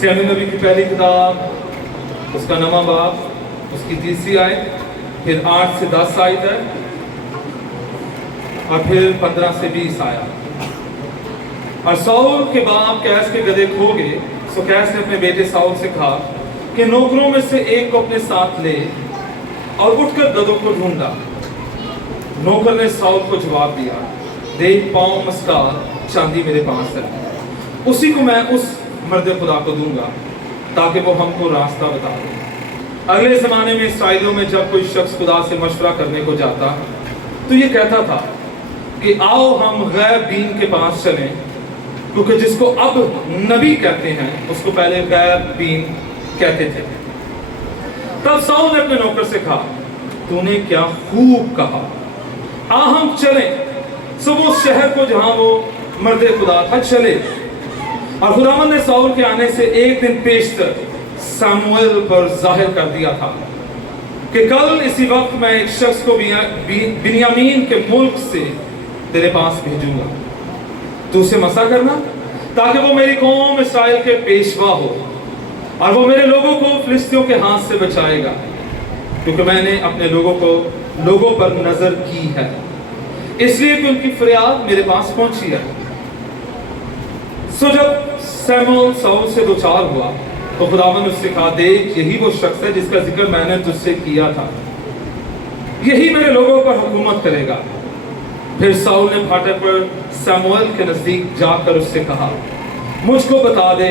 Samuel नबी की पहली किताब, उसका 9वां बाब, उसकी 3री आयत, फिर 8 से 10 आयत है, और फिर 15 से 20 आया। और साउल के बाप कैस के गधे खो गए, सो कैस ने अपने बेटे साउल से कहा कि नौकरों में से एक को अपने साथ ले, और उठकर गधों को ढूंढा। नौकर ने साउल को जवाब दिया, देख पांव मस्कार चांदी मेरे पास है, उसी को मैं उस मर्द खुदा को दूंगा ताकि वो हमको रास्ता बता दे। अगले जमाने में इसराइलियों में जब कोई शख्स खुदा से मशवरा करने को जाता तो ये कहता था कि आओ हम गैब बीन के पास चलें, क्योंकि जिसको अब नबी कहते हैं उसको पहले गैब बीन कहते थे। तब साउल ने अपने नौकर से कहा, तूने क्या खूब कहा, आ हम चलें। सब उस शहर को जहां वो मर्द खुदा था चले। और खुदावंद ने साउल के आने से एक दिन पेशतर सामुएल पर जाहिर कर दिया था कि कल इसी वक्त मैं एक शख्स को बिन्यामीन के मुल्क से तेरे पास भेजूंगा, तू उसे मसा करना ताकि वो मेरी कौम इसराइल के पेशवा हो, और वो मेरे लोगों को फिलिस्तियों के हाथ से बचाएगा, क्योंकि मैंने अपने लोगों पर नजर की है, इसलिए कि उनकी फरियाद मेरे पास पहुंची है। सो जब सैमुएल साउल से दो चार हुआ तो खुदावंद ने उससे कहा, देख यही वो शख्स है जिसका जिक्र मैंने तुझसे किया था, यही मेरे लोगों पर हुकूमत करेगा। फिर साउल ने फाटक पर सैमुएल के नजदीक जाकर उससे कहा, मुझको बता दे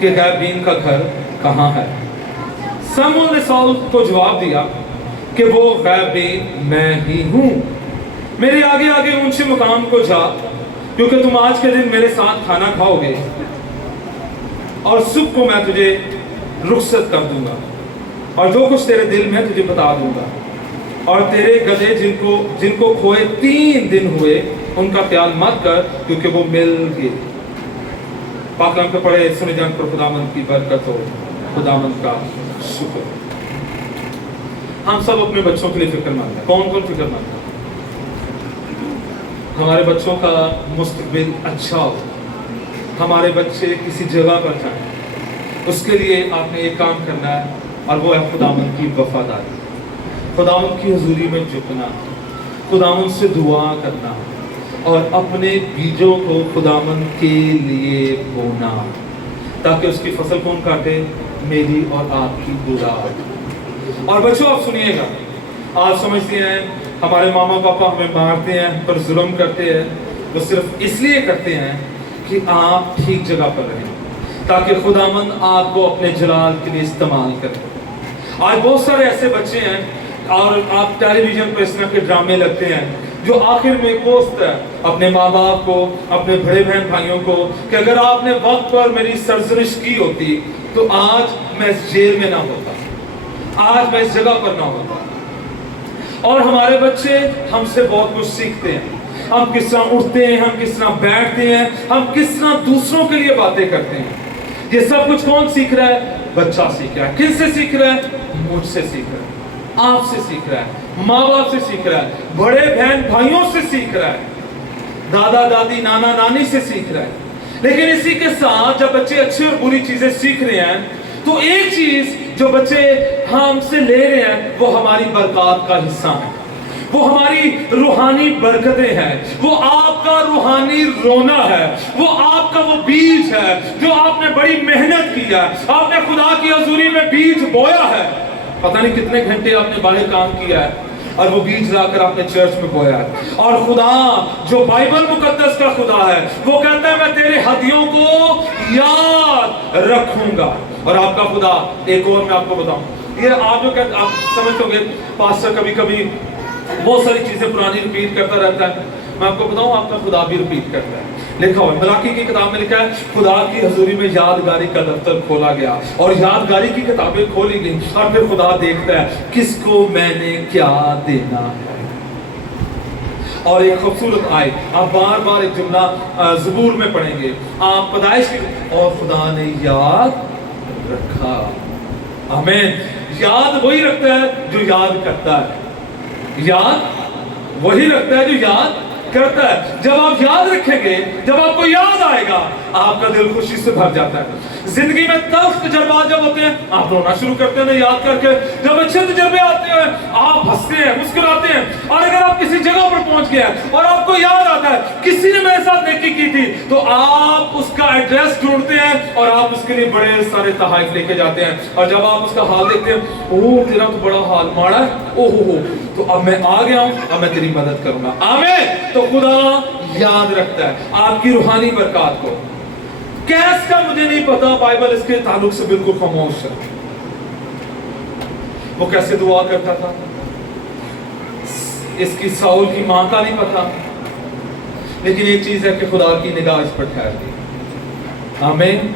कि गैब बीन का घर कहाँ है। सैमुएल ने साउल को जवाब दिया कि वो गैब बीन मैं ही हूँ, मेरे आगे आगे ऊंचे मुकाम को जा, क्योंकि तुम आज के दिन मेरे साथ खाना खाओगे, और सुबह को मैं तुझे रुखसत कर दूंगा, और जो कुछ तेरे दिल में तुझे बता दूंगा। और तेरे गधे जिनको खोए 3 दिन हुए उनका ख्याल मत कर, क्योंकि वो मिल गए। पाक कलाम को पढ़े, सुने जान पर खुदावंद की बरकत हो, खुदावंद का शुक्र। हम सब अपने बच्चों के लिए फिक्रमंद हैं। कौन कौन फिक्रमंद है? हमारे बच्चों का मुस्तकबिल अच्छा हो, हमारे बच्चे किसी जगह पर जाएं, उसके लिए आपने एक काम करना है, और वो है खुदावंद की वफादारी, खुदावंद की हुजूरी में झुकना, खुदावंद से दुआ करना, और अपने बीजों को खुदावंद के लिए बोना, ताकि उसकी फसल कौन काटे? मेरी और आपकी औलाद। और बच्चों आप सुनिएगा, आप समझते हैं हमारे मामा पापा हमें मारते हैं पर जुल्म करते हैं, वो सिर्फ इसलिए करते हैं कि आप ठीक जगह पर रहें, ताकि खुदावंद आपको अपने जलाल के लिए इस्तेमाल करे। आज बहुत सारे ऐसे बच्चे हैं, और आप टेलीविजन पर इस तरह के ड्रामे लगते हैं जो आखिर में कोसता है अपने माँ बाप को, अपने बड़े बहन भाइयों को, कि अगर आपने वक्त पर मेरी सरजरिश की होती तो आज मैं इस जेल में ना होता, आज मैं इस जगह पर ना होता। और हमारे बच्चे हमसे बहुत कुछ सीखते हैं, हम किस तरह उठते हैं, हम किस तरह बैठते हैं, हम किस तरह दूसरों के लिए बातें करते हैं। ये सब कुछ कौन सीख रहा है? बच्चा सीख रहा है। किससे सीख रहा है? मुझसे सीख रहा है, आपसे सीख रहा है, माँ बाप से सीख रहा है, बड़े बहन भाइयों से सीख रहा है, दादा दादी नाना नानी से सीख रहा है। लेकिन इसी के साथ जब बच्चे अच्छी और बुरी चीजें सीख रहे हैं, तो एक चीज जो बच्चे हमसे ले रहे हैं वो हमारी बरकत का हिस्सा है, वो हमारी रूहानी बरकतें हैं, वो आपका रूहानी रोना है, वो आपका वो बीज है जो आपने बड़ी मेहनत की है, आपने खुदा की हजूरी में बीज बोया है, पता नहीं कितने घंटे आपने बाहर काम किया है, और वो बीज लाकर आपने चर्च में बोया है। और खुदा जो बाइबल मुकद्दस का खुदा है, वो कहता है मैं तेरे हदियों को याद रखूंगा। और आपका खुदा, एक और मैं आपको बताऊं, ये आप जो कहते, आप समझते होंगे पास्टर कभी कभी बहुत सारी चीजें पुरानी रिपीट करता रहता है, मैं आपको बताऊं आपका खुदा भी रिपीट करता है। लिखा हुआ मलाकी की किताब में लिखा है, खुदा की हजूरी में यादगारी का दफ्तर खोला गया, और यादगारी की किताबें खोली गई, और फिर खुदा देखता है किसको मैंने क्या देना है। और एक खूबसूरत आयत आप बार बार एक जुमला ज़बूर में पढ़ेंगे, आप पैदाइश की, और खुदा ने याद रखा। आमीन। याद वही रखता है जो याद करता है, याद वही रखता है जो याद करता है। जब आप याद रखेंगे, जब आपको याद आएगा, आपका दिल खुशी से भर जाता है। जिंदगी में तल्ख तजुर्बात जब होते हैं, आप रोना शुरू करते हैं ना याद करके। जब अच्छे तजुर्बे आते हैं, आप हंसते हैं, मुस्कुराते हैं। और अगर आप किसी जगह पर पहुंच गए हैं और आपको याद आता है किसी ने मेरे साथ नेकी की थी, तो आप उसका एड्रेस ढूंढते हैं और आप उसके लिए बड़े सारे तोहफे लेके जाते हैं। और जब आप उसका हाल देखते हैं, ओह तेरा तो बड़ा हाल माड़ा है, ओहो तो अब मैं आ गया हूं, अब मैं तेरी मदद करूंगा। आमीन। तो खुदा याद रखता है आपकी रूहानी बरकत को। कैस का मुझे नहीं पता, बाइबल इसके ताल्लुक से बिल्कुल खामोश है। वो कैसे दुआ करता था, इसकी साउल की मां का नहीं पता, लेकिन एक चीज है कि खुदा की निगाह इस पर ठहर गई। आमीन।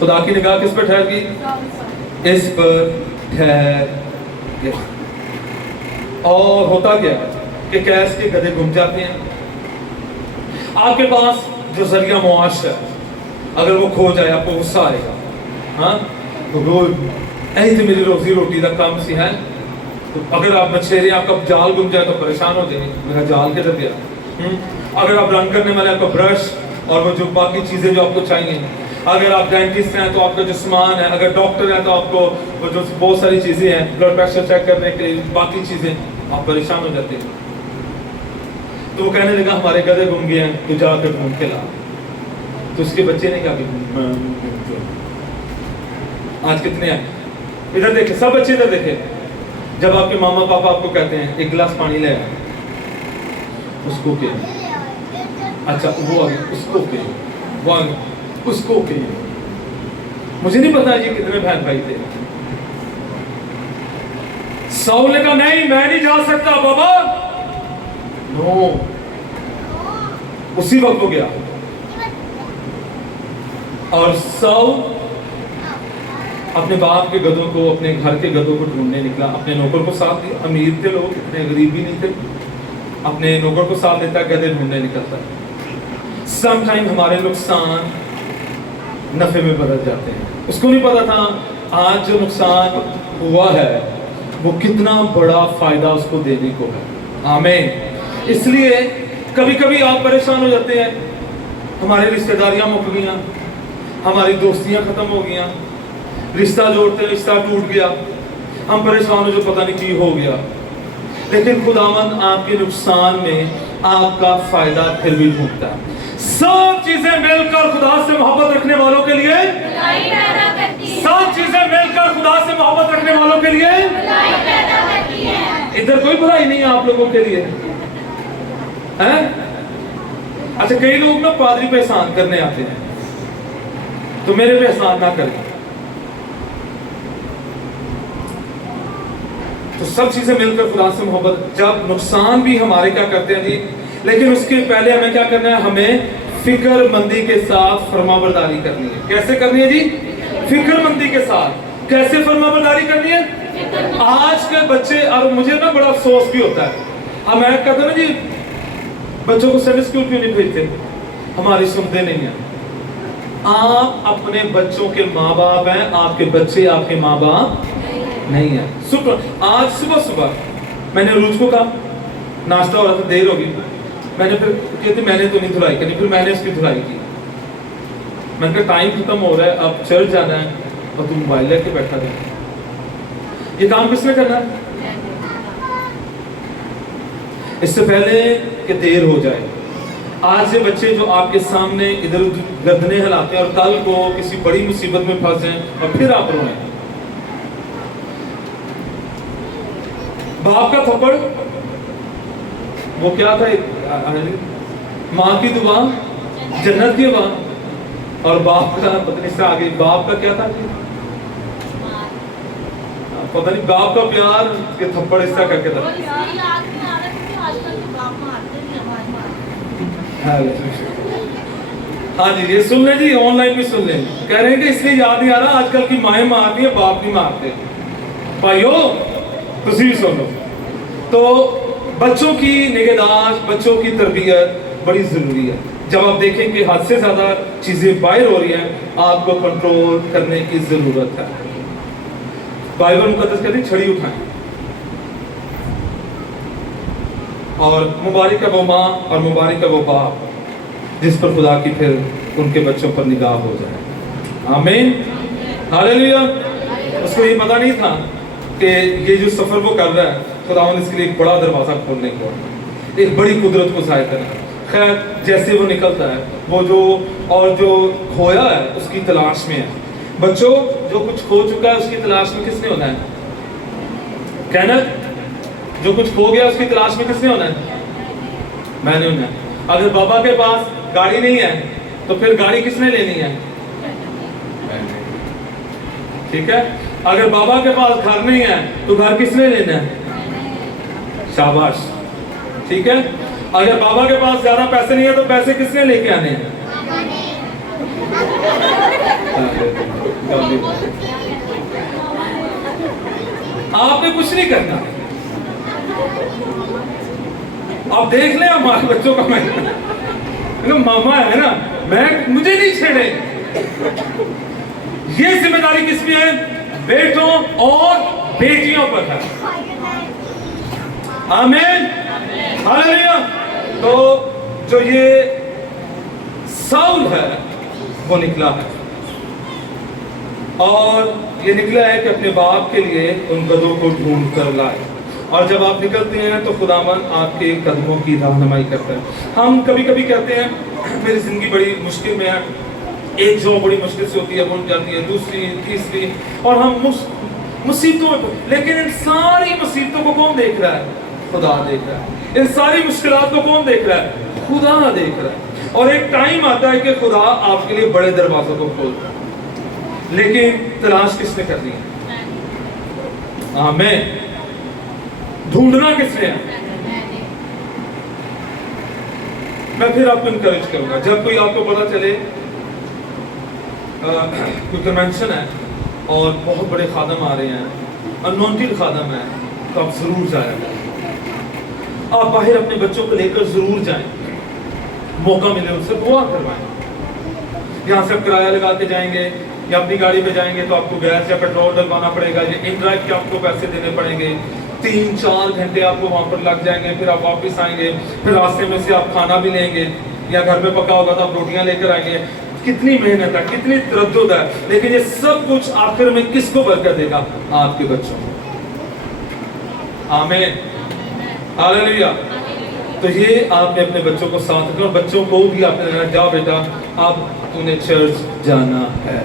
खुदा की निगाह किस पर ठहर गई? इस पर ठहर गई। और होता क्या कि कैस के गधे घूम जाते हैं। आपके पास जो जरिया मुआश है, अगर वो खो जाए आपको गुस्सा आएगा। हाँ, तो वो ऐसे मेरी रोजी रोटी का काम सी है। तो अगर आप मछेरे आपका जाल गुम जाए तो परेशान हो जाएंगे, मेरा जाल किधर गया। अगर आप रंग करने वाले आपका ब्रश और वो जो बाकी चीजें जो आपको चाहिए, अगर आप डेंटिस्ट हैं तो आपका जो सामान है, अगर डॉक्टर है तो आपको वो जो बहुत सारी चीजें हैं, ब्लड प्रेशर चेक करने के बाकी चीजें, आप परेशान हो जाते हैं। तो वो कहने लगा हमारे गधे घूम गए हैं, तो जाकर ढूंढ के ला। तो उसके बच्चे ने क्या किया, आज कितने हैं इधर देखे, सब बच्चे इधर देखे। जब आपके मामा पापा आपको कहते हैं एक गिलास पानी ले आए, उसको के अच्छा वो आ गया, उसको के वो आ गया, उसको के। मुझे नहीं पता ये कितने बहन भाई थे। साउल ने कहा नहीं मैं नहीं जा सकता बाबा, नो। उसी वक्त हो गया। और साउल अपने बाप के गधों को, अपने घर के गधों को ढूंढने निकला। अपने नौकर को साथ दिया, अमीर थे लोग, इतने गरीब भी नहीं थे। अपने नौकर को साथ देता, गधे ढूंढने निकलता। समटाइम हमारे नुकसान नफे में बदल जाते हैं। उसको नहीं पता था आज जो नुकसान हुआ है वो कितना बड़ा फायदा उसको देने को है। आमीन। इसलिए कभी कभी आप परेशान हो जाते हैं, हमारी रिश्तेदारियां मुक गई, हमारी दोस्तियां खत्म हो गई, रिश्ता जोड़ते रिश्ता टूट गया, हम परेशान हो जो पता नहीं की हो गया। लेकिन खुदावंद आपके नुकसान में आपका फायदा फिर भी ढूंढता है। सब चीजें मिलकर खुदा से मोहब्बत रखने वालों के लिए, सब चीजें मिलकर खुदा से मोहब्बत रखने वालों के लिए इधर कोई बुराई नहीं है आप लोगों के लिए, हैं? अच्छा कई लोग ना पादरी पे एहसान करने आते हैं, तो मेरे पे एहसान ना करें। तो सब चीजें मिलकर खुदा से मोहब्बत, जब नुकसान भी हमारे क्या करते हैं जी, लेकिन उसके पहले हमें क्या करना है, हमें फिक्रमंदी के साथ फरमाबरदारी करनी है। कैसे करनी है जी? फिक्रमंदी के साथ। कैसे फरमाबरदारी करनी है? आज के बच्चे, और मुझे ना बड़ा अफसोस भी होता है, अब मैं कहता हूं ना जी बच्चों को संडे स्कूल क्यों नहीं भेजते, हमारी सुनते नहीं है। आप अपने बच्चों के माँ बाप हैं, आपके बच्चे आपके माँ बाप नहीं है। आज सुबह सुबह मैंने रूज को कहा नाश्ता हो रहा था, देर होगी, मैंने फिर कहते मैंने तो नहीं धुलाई करनी, फिर मैंने उसकी धुलाई की। मैंने कहा टाइम खत्म हो रहा है, अब चर्च जाना है और तुम मोबाइल लेके बैठा था, ये काम किसने करना है? इससे पहले कि देर हो जाए। आज से बच्चे जो आपके सामने इधर उधर गर्दनें हिलाते हैं और कल को किसी बड़ी मुसीबत में फंस जाएं और फिर आप रोएं। बाप का थप्पड़ वो क्या था, माँ की दुआ जन्नत की दुआ, और बाप का पत्नी से आगे बाप का क्या था, पता नहीं, बाप का प्यार के थप्पड़ इस तरह करके था। हाँ जी ये सुन लें जी, ऑनलाइन भी सुन लें। कह रहे हैं कि इसलिए याद नहीं आ रहा आजकल की माएँ मारती है, बाप नहीं मारते। भाइयों तुसी भी सुनो। तो बच्चों की निगहदाश्त, बच्चों की तरबियत बड़ी जरूरी है। जब आप देखें कि हद से ज्यादा चीजें बाहर हो रही हैं, आपको कंट्रोल करने की जरूरत है। बाइबल मुकद्दस कहती है छड़ी उठाएं। और मुबारक है वो माँ और मुबारक है वो बाप जिस पर खुदा की फिर उनके बच्चों पर निगाह हो जाए। आमीन, हालेलुया। उसको ये पता नहीं था कि ये जो सफ़र वो कर रहा है, खुदावंद इसके लिए एक बड़ा दरवाज़ा खोलने को, एक बड़ी कुदरत को ज़ाहिर करना। खैर जैसे वो निकलता है, वो जो खोया है उसकी तलाश में है। बच्चों, जो कुछ खो चुका है उसकी तलाश में किसने होना है? कहना, जो कुछ खो गया उसकी तलाश में किसने होना है? मैंने होना है। अगर बाबा के पास गाड़ी नहीं है तो फिर गाड़ी किसने लेनी है? ठीक है। अगर बाबा के पास घर नहीं है तो घर किसने लेना है? शाबाश, ठीक है। अगर बाबा के पास ज्यादा पैसे नहीं है तो पैसे किसने लेके आने हैं? आपने कुछ नहीं करना। आप देख लें हमारे बच्चों का, मैं मामा है ना, मुझे नहीं छेड़े। ये जिम्मेदारी किस पे है? बेटों और बेटियों पर है। आमीन, हालेलुया। तो जो ये साउल है वो निकला है और ये निकला है कि अपने बाप के लिए उन गधों को ढूंढ कर लाए। और जब आप निकलते हैं तो खुदावन आपके कदमों की रहनुमाई करता है। हम कभी कभी कहते हैं मेरी जिंदगी बड़ी मुश्किल में है, एक जॉब बड़ी मुश्किल से होती है, बन जाती है, दूसरी तीसरी, और हम मुसीबतों में, लेकिन इन सारी मुसीबतों को कौन देख रहा है? खुदा देख रहा है। इन सारी मुश्किलात को कौन देख रहा है? खुदा देख रहा है। और एक टाइम आता है कि खुदा आपके लिए बड़े दरवाजों को खोलता है, लेकिन तलाश किसने करनी है? आमीन। ढूंढना किसने है? मैं फिर आपको इनकरेज करूंगा, जब कोई आपको पता चले कोई कन्वेंशन है और बहुत बड़े खादम आ रहे हैं, अनवांटेड खादम है, तो आप जरूर जाएगा। आप बाहर अपने बच्चों को लेकर जरूर जाएं, मौका मिले उनसे दुआ करवाएं। यहाँ से आप किराया लगा के जाएंगे या अपनी गाड़ी पे जाएंगे तो आपको गैस या पेट्रोल डलवाना पड़ेगा, या इनडायरेक्ट के आपको पैसे देने पड़ेंगे। 3-4 घंटे आपको वहाँ पर लग जाएंगे, फिर आप वापस आएंगे, फिर रास्ते में से आप खाना भी लेंगे, या घर में पका होगा तो आप रोटियां लेकर आएंगे। कितनी मेहनत है, कितनी तरद्दुद है, लेकिन ये सब कुछ आखिर में किसको बरकत देगा? आपके बच्चों को। आमीन, हालेलुया। तो ये आपने अपने बच्चों को साथ रखना, और बच्चों को भी आपने कहना, जाओ बेटा अब तूने चर्च जाना है।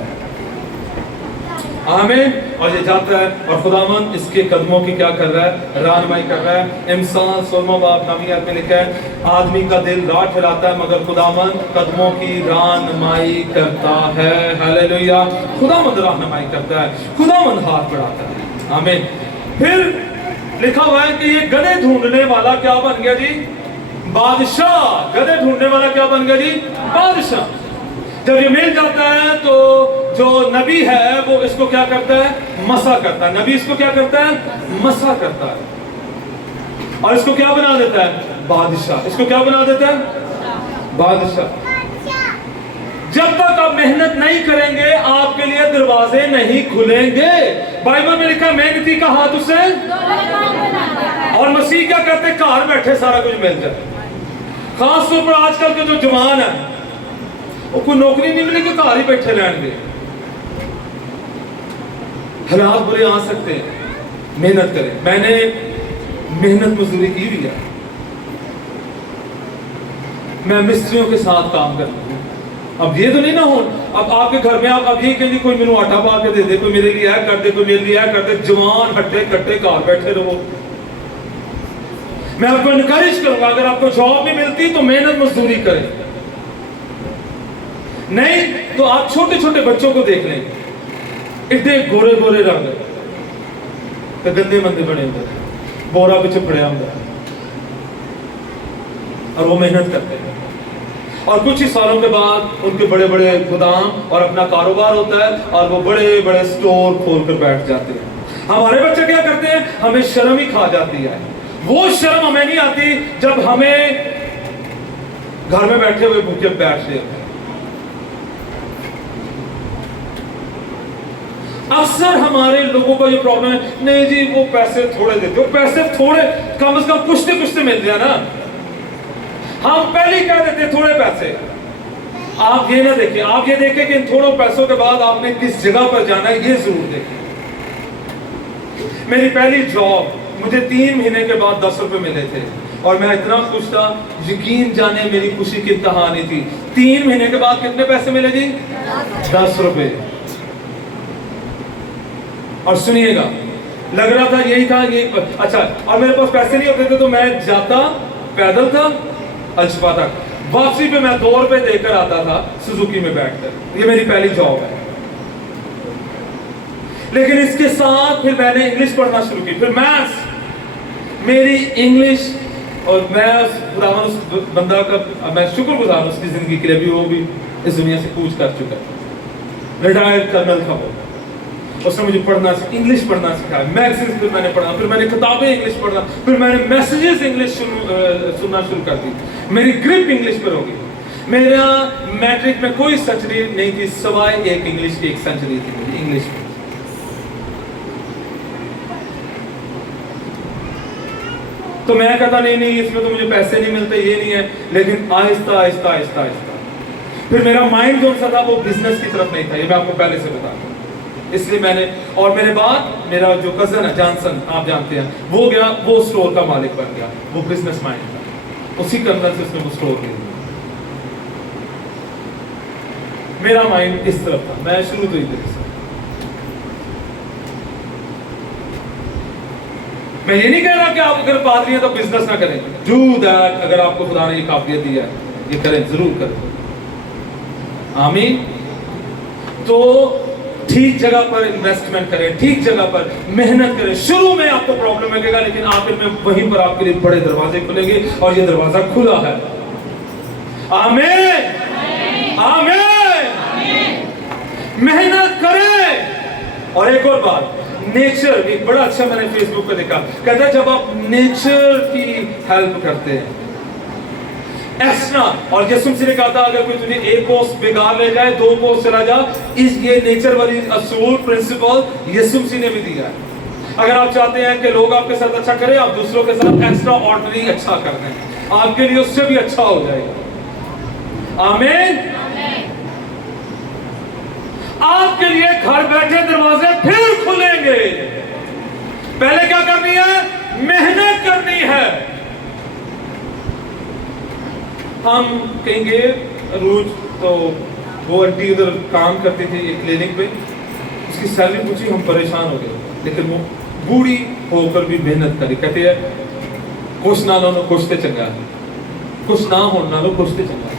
आमीन। और ये जाता है और खुदावंद इसके कदमों की क्या कर रहा है? रहनुमाई कर रहा है। इंसान 16वां बाब नामी आयत में लिखा है, आदमी का दिल राह ठहराता है मगर खुदावंद कदमों की रहनुमाई करता है। हालेलुया। खुदावंद रहनुमाई करता है, खुदावंद हाथ बढ़ाता है। आमीन। फिर लिखा हुआ है कि ये गधे ढूंढने वाला क्या बन गया जी? बादशाह। गधे ढूंढने वाला क्या बन गया जी? बादशाह। जब ये मिल जाता है तो जो नबी है वो इसको क्या करता है? मसा करता है। नबी इसको क्या करता है? मसा करता है, और इसको क्या बना देता है? बादशाह। इसको क्या बना देता है? बादशाह। जब तक आप मेहनत नहीं करेंगे आपके लिए दरवाजे नहीं खुलेंगे। बाइबल में लिखा, मेहनती का हाथ उसे, और मसीह क्या कहते हैं? घर बैठे सारा कुछ मिल जाए। खासतौर पर आजकल के जो जवान है वो कोई नौकरी नहीं मिलेगी, घर ही बैठे रहेंगे। हालात बुरे आ सकते हैं, मेहनत करें। मैंने मेहनत मजदूरी की हुई है, मैं मिस्त्रियों के साथ काम करता हूँ। अब ये तो नहीं ना हो, अब आपके घर में आप अब ये कहेंगे कोई मेनू आटा पा के दे दे, कोई मेरे लिए है कर दे, कोई मेरे लिए है कर दे। जवान हट्टे कट्टे घर बैठे रहो। मैं आपको इनकरेज करूंगा, अगर आपको जॉब नहीं मिलती तो मेहनत मजदूरी करें। नहीं तो आप छोटे छोटे बच्चों को देख लें, इतने गोरे गोरे रंग, तो गंदे मंदे बने होते, बोरा पिछे पड़े होंगे, और वो मेहनत करते हैं। और कुछ ही सालों के बाद उनके बड़े बड़े गोदाम और अपना कारोबार होता है, और वो बड़े बड़े स्टोर खोल कर बैठ जाते हैं। हमारे बच्चे क्या करते हैं? हमें शर्म ही खा जाती है। वो शर्म हमें नहीं आती जब हमें घर में बैठे हुए भूखे बैठ रहे हैं। अक्सर हमारे लोगों को ये प्रॉब्लम है, नहीं जी वो पैसे थोड़े देते हो, पैसे थोड़े कम से कम कुछ तो मिल जाए ना, हम पहले ही कह देते थोड़े पैसे। आप ये ना देखिए, आप ये देखें कि इन थोड़े पैसों के बाद आपने किस जगह पर जाना है, ये जरूर देखें। मेरी पहली जॉब, मुझे 3 महीने के बाद 10 रुपए मिले थे और मैं इतना खुश था, यकीन जाने मेरी खुशी की इंतहा नहीं थी। 3 महीने के बाद कितने पैसे मिले जी? 10 रुपए। और सुनिएगा, लग रहा था यही था ये, अच्छा, और मेरे पास पैसे नहीं होते थे तो मैं जाता पैदल था अजपा तक, वापसी पे मैं 2 रुपए देकर आता था सुजुकी में बैठकर। ये मेरी पहली जॉब है। लेकिन इसके साथ फिर मैंने इंग्लिश पढ़ना शुरू की, फिर मैथ्स, मेरी इंग्लिश, और मैं उस बंदा का मैं शुक्रगुजार उसकी जिंदगी के लिए भी, वो भी इस दुनिया से कूच कर चुका है, रिटायर्ड कर्नल था वो। उसने मुझे पढ़ना, इंग्लिश पढ़ना सिखाया, मैगजीन्स फिर मैंने पढ़ा, फिर मैंने किताबें इंग्लिश पढ़ना, फिर मैंने मैसेजेस इंग्लिश सुनना शुरू कर दी। मेरी ग्रिप इंग्लिश पर होगी। मेरा मैट्रिक में कोई सेंचुरी नहीं थी सवाए एक इंग्लिश की, एक सेंचुरी थी मेरी इंग्लिश में। तो मैं कहता नहीं इसमें तो मुझे पैसे नहीं मिलते, ये नहीं है, लेकिन आहिस्ता आहिस्ता आहिस्ता आहिस्ता फिर मेरा माइंड जो सा था वो बिजनेस की तरफ नहीं था, ये मैं आपको पहले से बता दूं। इसलिए मैंने, और मेरे बाद मेरा जो कजन है जॉनसन, आप जानते हैं, वो गया, वो स्टोर का मालिक बन गया, वो बिजनेस माइंड था, उसी के अंदर से उसने वो स्टोर ले लिया। मेरा माइंड इस तरफ था, मैं शुरू तो इधर से। मैं ये नहीं कह रहा कि आप अगर पादरी हैं तो बिजनेस ना करें, डू दैट, अगर आपको खुदा ने ये काबिलियत दी है, ये करें, जरूर करें, आमीन। तो ठीक जगह पर इन्वेस्टमेंट करें, ठीक जगह पर मेहनत करें। शुरू में आपको प्रॉब्लम लगेगा, लेकिन आखिर में वहीं पर आपके लिए बड़े दरवाजे खुलेंगे, और ये दरवाजा खुला है। आमीन, आमीन। मेहनत करें। और एक और बात, नेचर, एक बड़ा अच्छा मैंने फेसबुक पे देखा, कहता है जब आप नेचर की हेल्प करते हैं, एक्स्ट्रा, और यसुम से ने कहा था अगर कोई तुझे एक कोस बेकार ले जाए, 2 कोस चला जा, इस ये नेचर वाली असूल प्रिंसिपल यसुम से ने भी दिया है। अगर आप चाहते हैं कि लोग आपके साथ अच्छा करें, आप दूसरों के साथ एक्स्ट्रा ऑर्डिनरी अच्छा कर दें, आपके लिए उससे भी अच्छा हो जाएगा। आमीन। आपके लिए घर बैठे दरवाजे फिर खुलेंगे। पहले क्या करनी है? मेहनत करनी है। हम कहेंगे रोज, तो वो आंटी उधर काम करती थी एक क्लिनिक पे, उसकी सैलरी पूछी, हम परेशान हो गए, लेकिन वो बूढ़ी होकर भी मेहनत करी। कहती है कुछ ना लो कुछ ते चंगा, कुछ ना हो ना लो कुछ ते चंगा,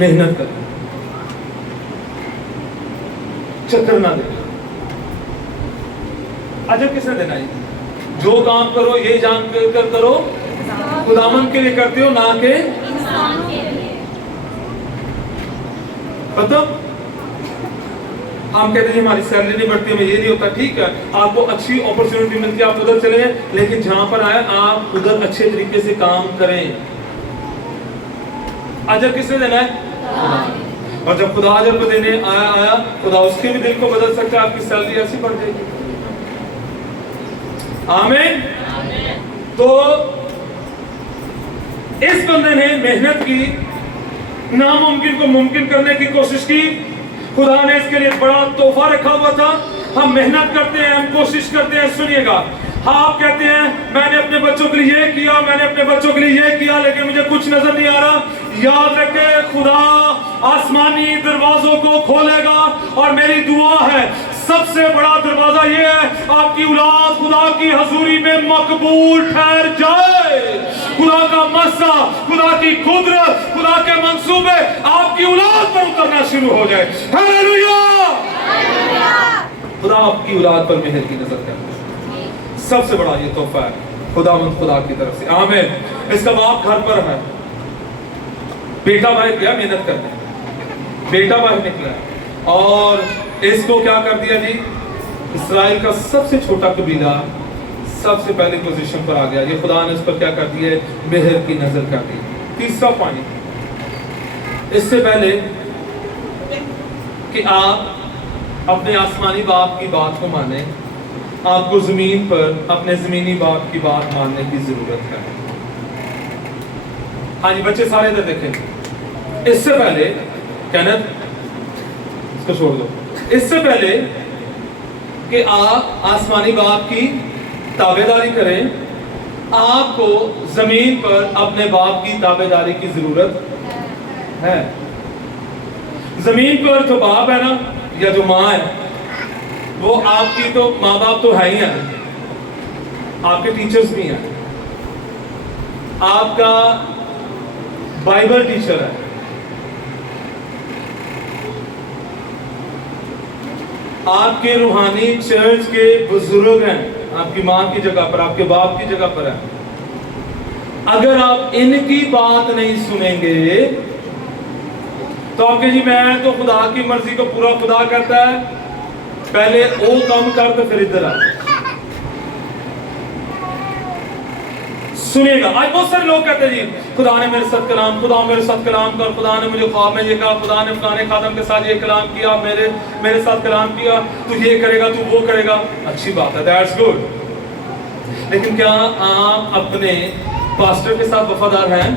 मेहनत कर, चक्कर ना दे। अजब किसने देना है? जो काम करो ये जान कर करो खुदावंद के लिए करते हो, ना के इंसान के लिए। पता, हम कहते हैं हमारी सैलरी नहीं बढ़ती, हमें ये नहीं होता, ठीक है, आपको अच्छी अपॉर्चुनिटी मिलती है, आप उधर चले जाएं, लेकिन जहां पर आए आप उधर अच्छे तरीके से काम करें। अजर किसने देना है? और जब खुदा अजर को देने आया, खुदा उसके भी दिल को बदल सकता है, आपकी सैलरी ऐसी बढ़ जाएगी। आमीन। तो इस बंदे ने मेहनत की, नामुमकिन को मुमकिन करने की कोशिश की। खुदा ने इसके लिए बड़ा तोहफा रखा हुआ था। हम मेहनत करते हैं, हम कोशिश करते हैं। सुनिएगा, हाँ, आप कहते हैं मैंने अपने बच्चों के लिए ये किया, मैंने अपने बच्चों के लिए ये किया, लेकिन मुझे कुछ नजर नहीं आ रहा। याद रखें, खुदा आसमानी दरवाजों को खोलेगा, और मेरी दुआ है सबसे बड़ा दरवाजा ये है, आपकी औलाद खुदा की हजूरी में मकबूल ठहर जाए। खुदा का मस्सा, खुदा की कुदरत, खुदा के मंसूबे आपकी औलाद पर उतरना शुरू हो जाए। हालेलुया। खुदा आपकी औलाद पर मेहर की नजर करता है। सबसे बड़ा ये तोहफा है खुदावंद खुदा की तरफ से। आमीन। इसका बाप घर पर है, बेटा भाई गया मेहनत करने, बेटा भाई निकला, और इसको क्या कर दिया जी? इस्राएल का सबसे छोटा कबीला सबसे पहले पोजीशन पर आ गया। ये खुदा ने उस पर क्या कर दिया? मेहर की नजर कर दी। तीसरा पॉइंट, इससे पहले कि आप अपने आसमानी बाप की बात को माने, आपको जमीन पर अपने जमीनी बाप की बात मानने की जरूरत है। हाँ जी बच्चे सारे इधर देखें। इससे पहले कैनथ इसको छोड़ दो। इससे पहले कि आप आसमानी बाप की ताबेदारी करें, आपको जमीन पर अपने बाप की ताबेदारी की जरूरत है। जमीन पर जो बाप है ना या जो माँ है, वो आपकी तो माँ बाप तो है ही हैं, आपके टीचर्स भी हैं, आपका बाइबल टीचर है, आपके रूहानी चर्च के बुजुर्ग हैं, आपकी माँ की जगह पर, आपके बाप की जगह पर है। अगर आप इनकी बात नहीं सुनेंगे तो आपके जी मैं तो खुदा की मर्जी को पूरा खुदा करता है, पहले वो काम कर तो फिर इधर आ। सुनेगा। आज बहुत सारे लोग कहते हैं जी खुदा ने मेरे साथ कलाम, खुदा मेरे साथ कलाम कर, खुदा ने मुझे ख्वाब में ये कहा, खुदा ने फलाने खादम के साथ ये कलाम किया, मेरे साथ कलाम किया, तू ये करेगा, तू वो करेगा। अच्छी बात है, दैट्स गुड। लेकिन क्या आप अपने पास्टर के साथ वफादार हैं?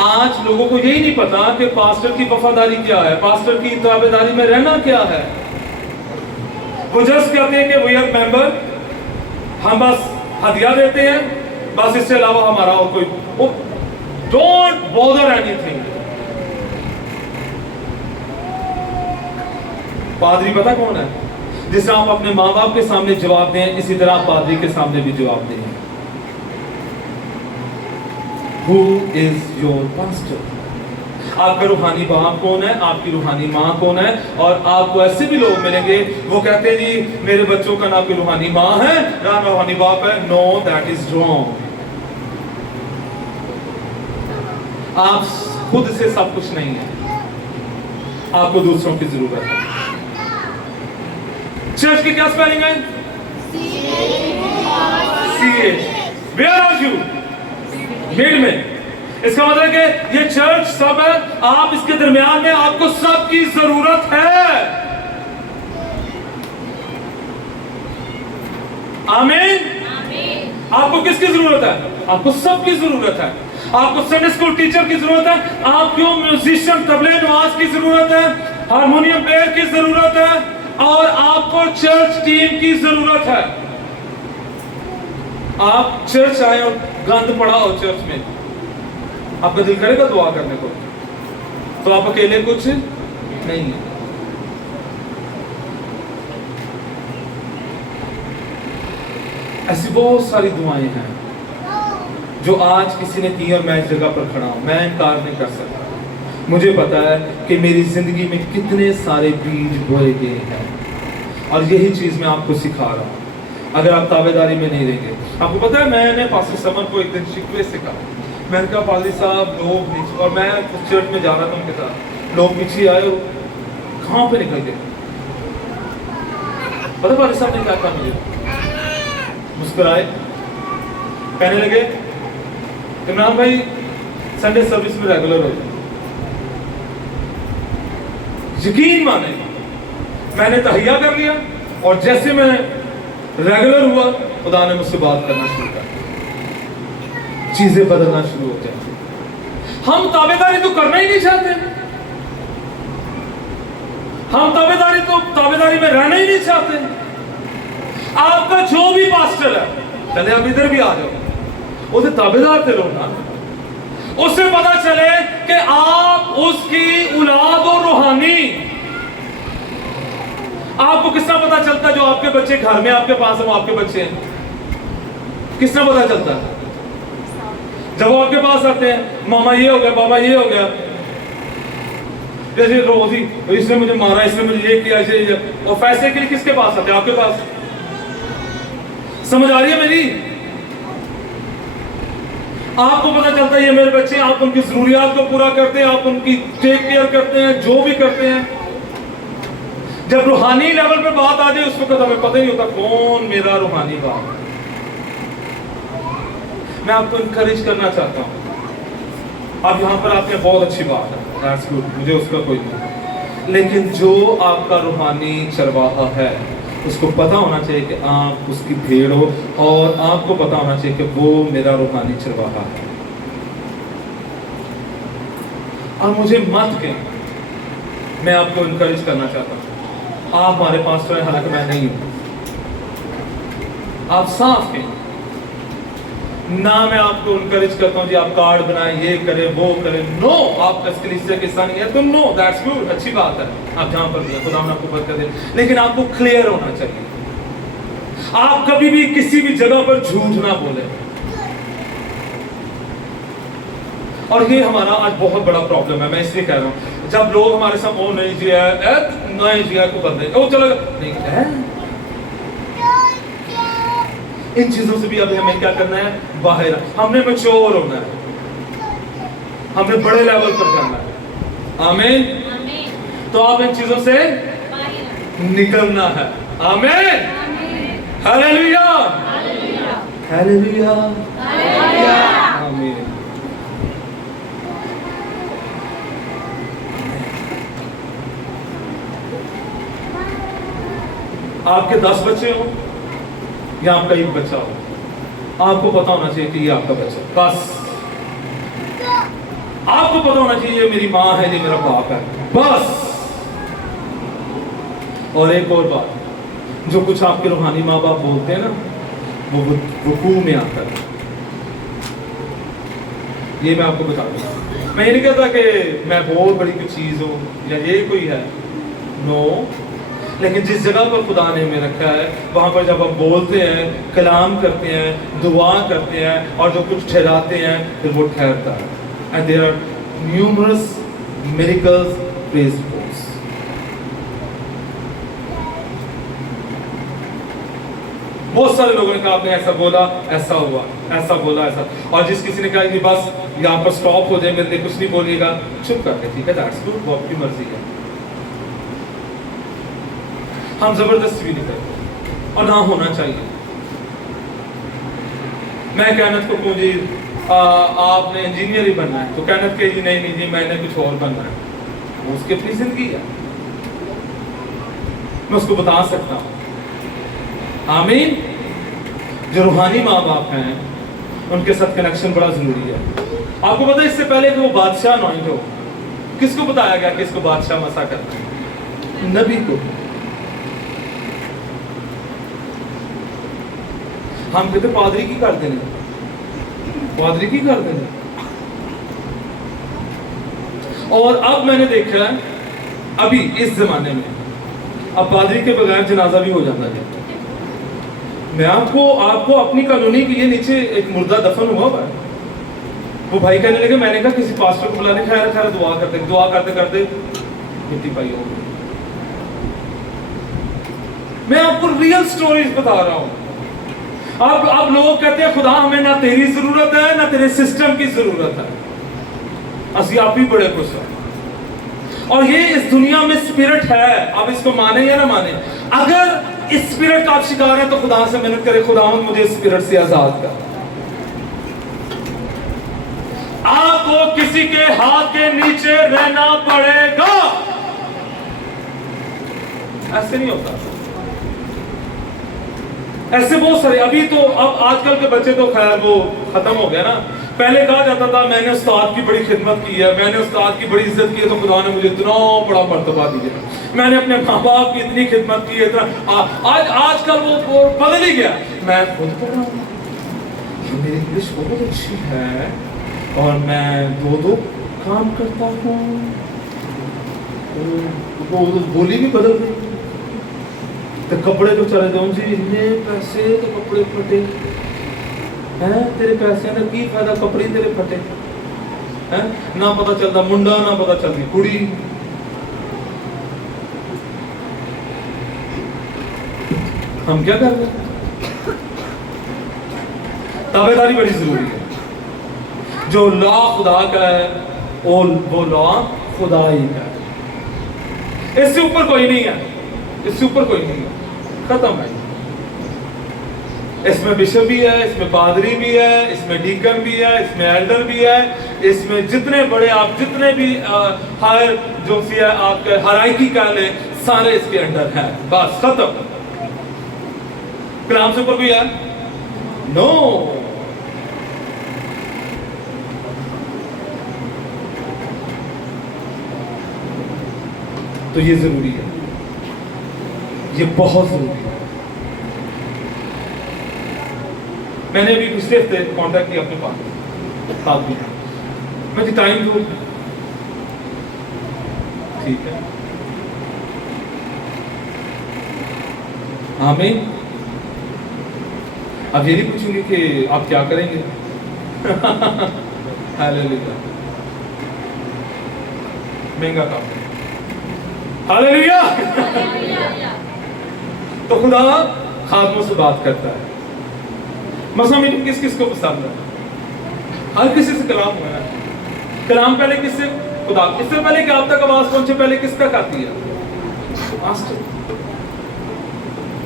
आज लोगों को यही नहीं पता कि पास्टर की वफादारी क्या है, पास्टर की ताबेदारी में रहना क्या है। वो जस्ट कहते हैं कि वी आर मेंबर, हम बस हदिया देते हैं, बस इससे अलावा हमारा और कोई, डोंट बॉदर एनीथिंग। पादरी पता कौन है? जिसे आप अपने माँ बाप के सामने जवाब दें, इसी तरह आप पादरी के सामने भी जवाब दें। Who is your pastor? आपका रूहानी बाप कौन है, आपकी रूहानी माँ कौन है? और आपको ऐसे भी लोग मिलेंगे वो कहते हैं जी मेरे बच्चों का ना कोई रूहानी माँ है ना रूहानी बाप है। No, that is wrong. आप खुद से सब कुछ नहीं है, आपको दूसरों की जरूरत है। चर्च की क्या स्पेलिंग है? CH। Where are you? Mid में। इसका मतलब कि ये चर्च सब है, आप इसके दरमियान में, आपको सबकी जरूरत है। आमीन। आपको किसकी जरूरत है? आपको सबकी जरूरत है। आपको संडे स्कूल टीचर की जरूरत है, आपको म्यूजिशियन तबले नवाज की जरूरत है, हारमोनियम प्लेयर की जरूरत है, और आपको चर्च टीम की जरूरत है। आप चर्च आए और गंद पड़ा हो चर्च में, आपका दिल करेगा दुआ करने को? तो आप अकेले कुछ नहीं है। ऐसी बहुत सारी दुआएं हैं जो आज किसी ने की और मैं इस जगह पर खड़ा हूं, मैं इनकार नहीं कर सकता। मुझे पता है कि मेरी जिंदगी में कितने सारे बीज बोए गए हैं, और यही चीज मैं आपको सिखा रहा हूं। अगर आप ताबेदारी में नहीं रहेंगे, आपको पता है मैंने पास्टर समर को एक दिन शिकवे से कहा, मैंने कहा पादरी साहब लोग नीचे, और मैं उस चर्च में जा रहा था उनके साथ, लोग पीछे आए और कहाँ पे निकल गए। पता पादरी साहब ने क्या कहा मुझे? मुस्कुराए, कहने लगे इमरान भाई संडे सर्विस में रेगुलर हो जाए। यकीन माने मैंने तहिया कर लिया, और जैसे मैं रेगुलर हुआ खुदा ने मुझसे बात करना शुरू कर, चीजें बदलना शुरू हो जाती। हम ताबेदारी तो करना ही नहीं चाहते, हम ताबेदारी में रहना ही नहीं चाहते। आपका जो भी पास्टर है, चले आप इधर भी आ जाओ, उसे ताबेदार थे लोग ना, उससे पता चले कि आप उसकी औलाद और रूहानी। आपको किस तरह पता चलता है जो आपके बच्चे घर में आपके पास है वो आपके बच्चे हैं? किस तरह पता चलता है? जब वो आपके पास आते हैं, मामा ये हो गया, बाबा ये हो गया, जैसे रोजी इसने मुझे मारा, इसने मुझे ये किया, इसे, और फैसले के लिए किसके पास आते हैं? आपके पास। समझ आ रही है मेरी? आपको पता चलता है ये मेरे बच्चे, आप उनकी जरूरियात को पूरा करते हैं, आप उनकी टेक केयर करते हैं, जो भी करते हैं। जब रूहानी लेवल पे बात आ जाए उस वक्त हमें पता ही होता कौन मेरा रूहानी बाप। मैं आपको इनकरेज करना चाहता हूं, अब यहां पर आपने बहुत अच्छी बात है, दैट्स गुड, मुझे उसका कोई नहीं, لیکن جو آپ کا روحانی چرواہا ہے اس کو پتا ہونا چاہیے کہ آپ اس کی بھیڑ ہو، اور آپ کو پتا ہونا چاہیے کہ وہ میرا روحانی چرواہا ہے۔ اور مجھے مت کہیں، میں آپ کو انکریج کرنا چاہتا ہوں، آپ ہمارے پاسٹر ہیں حالانکہ میں نہیں ہوں، آپ صاف کہیں نہ، میں آپ کو انکریج کرتا ہوں جی آپ کارڈ بنائیں، یہ کریں وہ کریں، نو، آپ اس کلیسیا کے حصہ نہیں ہے تو نو، دیٹس گڈ، اچھی بات ہے، آپ جہاں پر بھی ہیں خدا آپ کو برکت دے، لیکن آپ کو کلیئر ہونا چاہیے، آپ کبھی بھی کسی بھی جگہ پر جھوٹ نہ بولیں۔ اور یہ ہمارا آج بہت بڑا پرابلم ہے، میں اس لیے کہہ رہا ہوں، جب لوگ ہمارے ساتھ وہ نہیں جی ہے، نہیں جی ہے کو بندے وہ چلو نہیں ہے، ان چیزوں سے بھی ابھی ہمیں کیا کرنا ہے، باہر ہم نے میچور ہونا ہے، ہم نے بڑے لیول پر جانا ہے، آمین۔ تو آپ ان چیزوں سے نکلنا ہے، آمین، ہاللیلویا، ہاللیلویا، آمین۔ آپ کے 10 بچے ہوں یا آپ کا ایک بچہ ہو، آپ کو پتا ہونا چاہیے کہ یہ آپ کا بچہ، بس آپ کو پتا ہونا چاہیے یہ میری ماں ہے، یہ میرا باپ ہے، بس۔ اور ایک اور بات، جو کچھ آپ کے روحانی ماں باپ بولتے ہیں نا وہ وقوع میں آتا ہے، یہ میں آپ کو بتا دوں، میں یہ نہیں کہتا کہ میں بہت بڑی کوئی چیز ہوں یا یہ کوئی ہے، نو، لیکن جس جگہ پر خدا نے ہمیں رکھا ہے وہاں پر جب ہم بولتے ہیں، کلام کرتے ہیں، دعا کرتے ہیں، اور جو کچھ ٹھہراتے ہیں پھر وہ ٹھہرتا ہے۔ And there are numerous miracles, praise reports. بہت سارے لوگوں نے کہا آپ نے ایسا بولا ایسا ہوا، ایسا بولا ایسا، اور جس کسی نے کہا کہ بس یہاں پر سٹاپ ہو جائے، میرے لیے کچھ نہیں بولیے گا، چپ کر کے، ٹھیک ہے، that's good، وہ آپ کی مرضی ہے، ہم زبردستی بھی نہیں کرتے اور نہ ہونا چاہیے۔ میں کینت کو کہوں جی آپ نے انجینئر ہی بننا ہے تو کینت کہ جی نہیں جی میں نے کچھ اور بننا ہے، وہ اس کی اپنی زندگی ہے، میں اس کو بتا سکتا ہوں، آمین۔ جو روحانی ماں باپ ہیں ان کے ساتھ کنیکشن بڑا ضروری ہے۔ آپ کو پتا ہے اس سے پہلے کہ وہ بادشاہ نوائنٹ ہو، کس کو بتایا گیا کہ اس کو بادشاہ مسا کرنا ہے؟ نبی کو۔ ہم کہتے پادری کی کر دینے، پادری کی کر دینے، اور اب میں نے دیکھا ہے ابھی اس زمانے میں اب پادری کے بغیر جنازہ بھی ہو جاتا ہے۔ میں آپ کو اپنی کالونی کے لیے نیچے ایک مردہ دفن ہوا ہے، وہ بھائی کہنے لگے، میں نے کہا کسی پاسٹر کو بلانے، خیر خیر دعا کرتے کرتے مٹی پائی ہو گئی۔ میں آپ کو ریئل سٹوریز بتا رہا ہوں۔ اب لوگ کہتے ہیں خدا ہمیں نہ تیری ضرورت ہے نہ تیرے سسٹم کی ضرورت ہے، اسی آپ ہی بڑے خوش ہیں۔ اور یہ اس دنیا میں اسپرٹ ہے، آپ اس کو مانیں یا نہ مانیں، اگر اس اسپرٹ کا آپ شکار ہیں تو خدا سے محنت کرے، خداوند مجھے اس اسپرٹ سے آزاد کر۔ آپ کو کسی کے ہاتھ کے نیچے رہنا پڑے گا، ایسے نہیں ہوتا، ایسے بہت سارے ابھی تو اب آج کل کے بچے تو خیر وہ ختم ہو گیا نا، پہلے کہا جاتا تھا میں نے استاد کی بڑی خدمت کی ہے، میں نے استاد کی بڑی عزت کی ہے تو خدا نے مجھے اتنا بڑا مرتبہ دیا، میں نے اپنے ماں باپ کی اتنی خدمت کی ہے اتنا۔ آج کل وہ بدل ہی گیا، میں خود پڑھ رہا ہوں، میری انگلش بہت اچھی ہے اور میں دو کام کرتا ہوں، بولی بھی بدل گئی، تو کپڑے تو چلے جاؤں جی اتنے پیسے تو کپڑے پھٹے ہیں، تیرے پیسے کا کی فائدہ، کپڑے تیرے پھٹے ہیں، نہ پتہ چلتا منڈا نہ پتہ چلتی کڑی۔ ہم کیا کرتے ہیں؟ تابعداری بڑی ضروری ہے، جو لا خدا کا ہے وہ لا خدا ہی کا ہے، اس سے اوپر کوئی نہیں ہے، اس سے اوپر کوئی نہیں ہے، ختم ہے۔ इसमें बिशप भी है, इसमें पादरी भी है, इसमें डीकन भी है, इसमें एल्डर भी है, इसमें जितने बड़े आप जितने भी हायर जो सी है आपके हराइकी कह लें, सारे इसके अंडर हैं। बस खत्म। कलाम से ऊपर भी है? नो। तो ये जरूरी है, ये बहुत जरूरी है। मैंने अभी पिछले हफ्ते कॉन्टैक्ट किया अपने पास साथ में, मुझे टाइम दो, ठीक है, आमीन। अब ये नहीं पूछूंगी कि आप क्या करेंगे। हालेलुया, महंगा काम है। हालेलुया। तो खुदा खादमों से बात करता है। मसला मीटिंग किस किस को पसंद है? हर किसी से कलाम हुआ है। कलाम पहले किससे? खुदा। इससे पहले कि आप तक आवाज पहुंचे पहले किस तक आती है? मास्टर।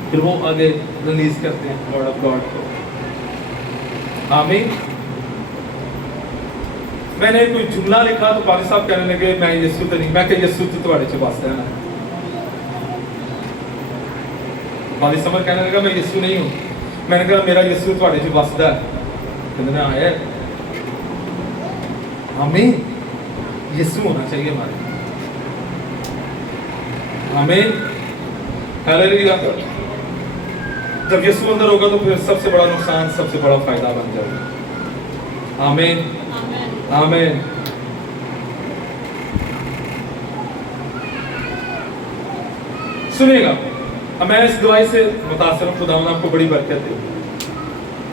फिर वो आगे रिलीज करते हैं वर्ड ऑफ गॉड को। आमीन। मैंने कोई जुमला लिखा तो पानी साहब कहने लगे मैं यीशु तो नहीं, मैं कह यीशु तो तुम्हारे च वास्ते है ना। पानी समर कहने लगा मैं यीशु नहीं हूं, मैंने कहा मेरा यीशु तुम्हारे च वास्ता है। कहने में आया आमीन, यीशु होना चाहिए हमारे। आमीन, हालेलुया। जब यीशु अंदर होगा तो फिर सबसे बड़ा नुकसान सबसे बड़ा फायदा बन जाएगा। आमीन, आमीन। सुनिएगा, अब मैं इस दुआई से मुतासर हूं, खुदावंद आपको बड़ी बरकत दे।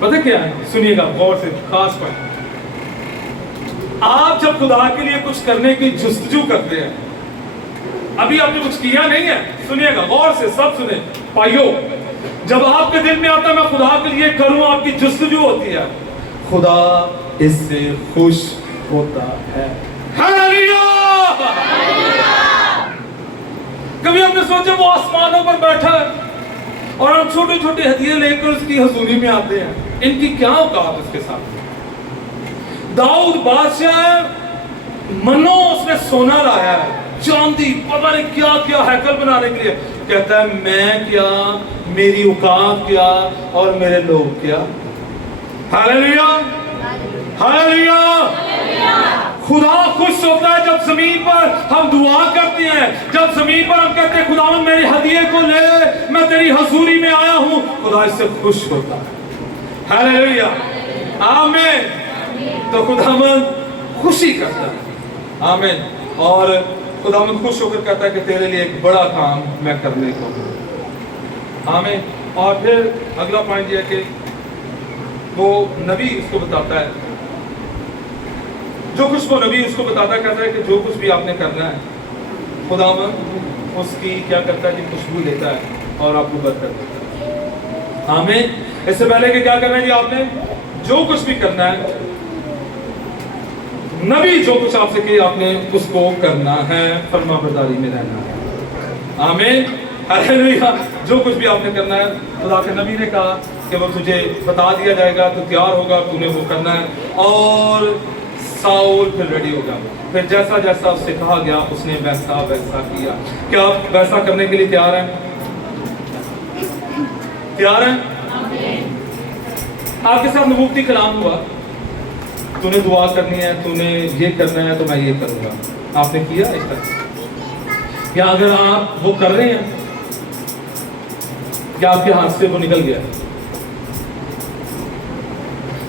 पता क्या है? सुनिएगा गौर से, खास पॉइंट। आप जब खुदा के लिए कुछ करने की जुस्तजू करते हैं, अभी आपने कुछ किया नहीं है, सुनिएगा गौर से, सब सुने भाइयों, जब आपके दिल में आता है मैं खुदा के लिए करूं, आपकी जुस्तजू होती है, खुदा इससे खुश होता है। हालेलुया। कभी आपने सोचा वो आसमानों पर बैठा है और हम छोटे छोटे हदिये लेकर उसकी हजूरी में आते हैं, इनकी क्या औकात इसके साथ? दाऊद बादशाह मनो उसने सोना लाया है, चांदी, पता नहीं क्या क्या हैकल बनाने के लिए, कहता है मैं क्या, मेरी औकात क्या और मेरे लोग क्या। Hallelujah, hallelujah. खुदा खुश होता है जब जमीन पर हम दुआ करते हैं, जब जमीन पर हम कहते हैं खुदावंद मेरे हदिये को ले, मैं तेरी हजूरी में आया हूं, खुदा इससे खुश होता है। हालेलुया, आमीन। तो खुदावंद खुशी करता है। आमीन। और खुदावंद खुश होकर कहता है कि तेरे लिए एक बड़ा काम मैं करने को हूं। आमीन। और फिर अगला पॉइंट यह है कि वो नबी उसको बताता है, जो कुछ वो नबी उसको बताता है, कहता है कि जो कुछ भी आपने करना है, खुदावंद उसकी क्या करता है कि खुशबू लेता है और आपको बरकत देता है। आमीन। इससे पहले कि क्या करना है जी, आपने जो कुछ भी करना है, नबी जो कुछ आपसे किया आपने उसको करना है, फरमाबरदारी में रहना है। आमीन, हालेलुया। जो कुछ भी आपने करना है, खुदा के नबी ने कहा कि वो तुझे बता दिया जाएगा, तो तैयार होगा, तूने वो करना है। और साउल फिर रेडी होगा, फिर जैसा जैसा उससे कहा गया उसने वैसा वैसा किया। क्या आप वैसा करने के लिए तैयार हैं? तैयार हैं? आपके साथ नबूवती कलाम हुआ, तूने दुआ करनी है, तूने ये करना है, तो मैं ये करूंगा, आपने किया इस तरह? या अगर आप वो कर रहे हैं, क्या आपके हाथ से वो निकल गया?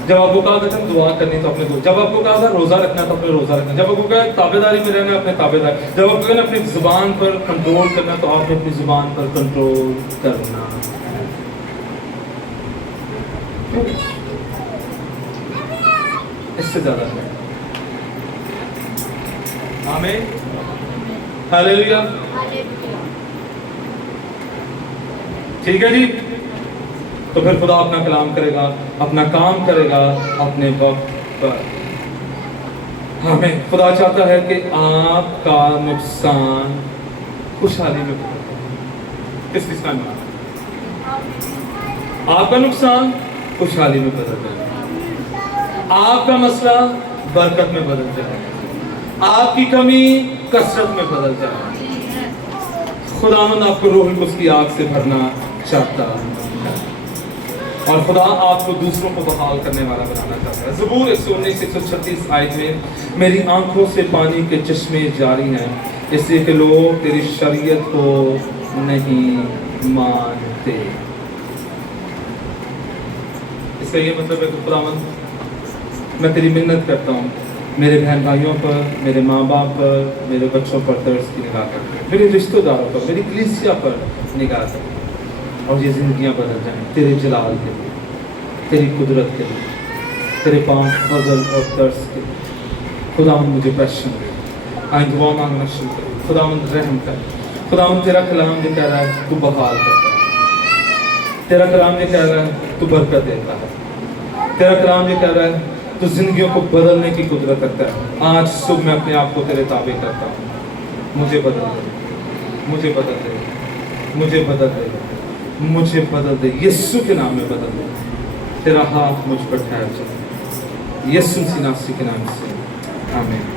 जब आपको कहा था दुआ करनी तो अपने, जब आपको कहा था रोजा रखना तो अपने रोजा रखना, जब आपको कहा ताबेदारी में रहना अपने ताबेदार, जब आपको कहना अपनी जुबान पर कंट्रोल करना तो आपने अपनी जुबान पर कंट्रोल करना। इससे ज्यादा है। आमीन, हालेलुया। ठीक है जी। तो फिर खुदा अपना कलाम करेगा, अपना काम करेगा अपने वक्त पर। हमें खुदा चाहता है कि आपका नुकसान खुशहाली में किस किस का आपका नुकसान खुशहाली में बदल जाएगा, आपका मसला बरकत में बदल जाएगा, आपकी कमी कसरत में बदल जाएगा। खुदावंद आपको रूह कुद्स की आग से भरना चाहता है और खुदा आपको दूसरों को बहाल करने वाला बनाना चाहता है। ज़बूर 119 136 आयत में, मेरी आंखों से पानी के चश्मे जारी हैं, इसलिए कि लोग तेरी शरीयत को नहीं मानते। इसका ये मतलब है कि खुदावंद मैं तेरी मिन्नत करता हूँ, मेरे बहन भाइयों पर, मेरे माँ बाप पर, मेरे बच्चों पर तरस की निगाह कर, मेरे रिश्तेदारों पर, मेरी कलीसिया पर निगाह कर और ये ज़िंदगियाँ बदल जाएं तेरे जलाल के लिए, तेरी कुदरत के लिए, तेरे पाक फजल और तरस के लिए। खुदावंद मुझे पैशन दे, आइन दुआ मांगना शुरू कर, खुदावंद रहम कर। खुदावंद तेरा कलाम ये कह रहा है तू बहाल करता है, तेरा कलाम ये कह रहा है तू बरकत देता है, तेरा कलाम ये कह रहा है तो जिंदगियों को बदलने की कुदरत रखता है। आज सुबह मैं अपने आप को तेरे ताबे करता हूँ, मुझे बदल दे, मुझे बदल दे, मुझे बदल दे, मुझे बदल दे, यीशु के नाम में बदल दे। तेरा हाथ मुझ पर ठहर जाए, यीशु मसीह के नाम से, आमीन।